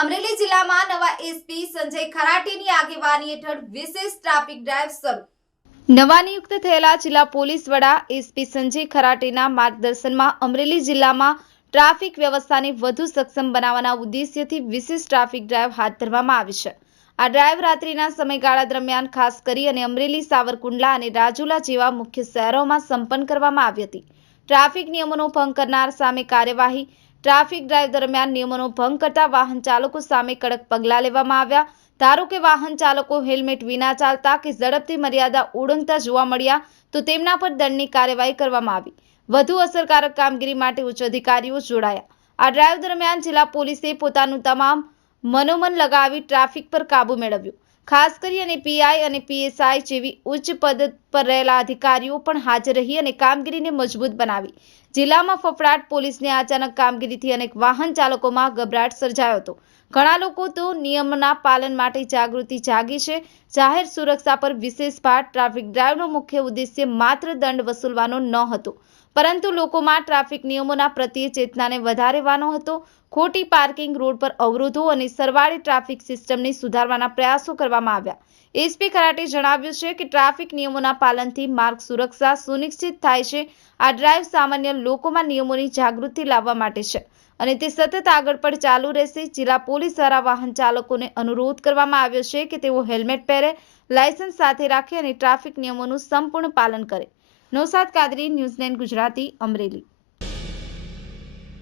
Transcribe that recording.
અમરેલી જિલ્લામાં નવા એસપી સંજય ખરાટીની આગેવાની હેઠળ વિશેષ ટ્રાફિક ડ્રાઈવ શરૂ. નવા નિયુક્ત થયેલા જિલ્લા પોલીસ વડા એસપી સંજય ખરાટીના માર્ગદર્શનમાં અમરેલી જિલ્લામાં ટ્રાફિક વ્યવસ્થાને વધુ સક્ષમ બનાવવાના ઉદ્દેશ્યથી વિશેષ ટ્રાફિક ડ્રાઈવ હાથ ધરવામાં આવી છે. આ ડ્રાઈવ રાત્રિના સમયગાળા દરમિયાન ખાસ કરી અને અમરેલી, સાવરકુંડલા અને રાજુલા જેવા મુખ્ય શહેરોમાં સંપન્ન કરવામાં આવી હતી. ટ્રાફિક નિયમોનો ભંગ કરનાર સામે કાર્યવાહી ટ્રાફિક ડ્રાઈવ દરમિયાન નિયમોનો ભંગ કરતા વાહન ચાલકો સામે કડક પગલાં લેવામાં આવ્યા. ધારો કે વાહન ચાલકો હેલ્મેટ વિના ચાલતા કે ઝડપથી મર્યાદા ઉડંગતા જોવા મળ્યા, તો તેમના પર દંડની કાર્યવાહી કરવામાં આવી. વધુ અસરકારક કામગીરી માટે ઉચ્ચ અધિકારીઓ જોડાયા. આ ડ્રાઈવ દરમિયાન જિલ્લા પોલીસે પોતાનું તમામ મનોમન લગાવી ટ્રાફિક પર કાબુ મેળવ્યો. ખાસ કરી અને પીઆઈ અને પીએસઆઈ જેવી ઉચ્ચ પદ પર રહેલા અધિકારીઓ પણ હાજર રહી અને કામગીરીને મજબૂત બનાવી. જિલ્લામાં ફફડાટ પોલીસની અચાનક કામગીરીથી અનેક વાહન ચાલકોમાં ગભરાટ સર્જાયો હતો. ઘણા લોકો તો નિયમના પાલન માટે જાગૃતિ જાગી છે. જાહેર સુરક્ષા પર વિશેષ ભાર ટ્રાફિક ડ્રાઈવનો મુખ્ય ઉદ્દેશ્ય માત્ર દંડ વસૂલવાનો ન હતો. પરંતુ લોકોમાં ટ્રાફિક નિયમોના પ્રત્યે ચેતનાને વધારવાનો હતો. ખોટી પાર્કિંગ રોડ પર અવરોધો અને સરવાળી ટ્રાફિક સિસ્ટમને સુધારવાના પ્રયાસો કરવામાં આવ્યા. એસપી કરાટે જણાવ્યું છે કે ટ્રાફિક નિયમોના પાલનથી માર્ગ સુરક્ષા સુનિશ્ચિત થાય છે. આ ડ્રાઈવ સામાન્ય લોકોમાં નિયમોની જાગૃતિ લાવવા માટે છે. અને તે સતત આગળ પણ ચાલુ રહેશે. જિલ્લા પોલીસ દ્વારા વાહન ચાલકોને અનુરોધ કરવામાં આવ્યો છે કે તેઓ હેલ્મેટ પહેરે, લાયસન્સ સાથે રાખે અને ટ્રાફિક નિયમોનું સંપૂર્ણ પાલન કરે. નૌસાદ કાદરી, ન્યૂઝલેન્ડ, ગુજરાતી, અમરેલી.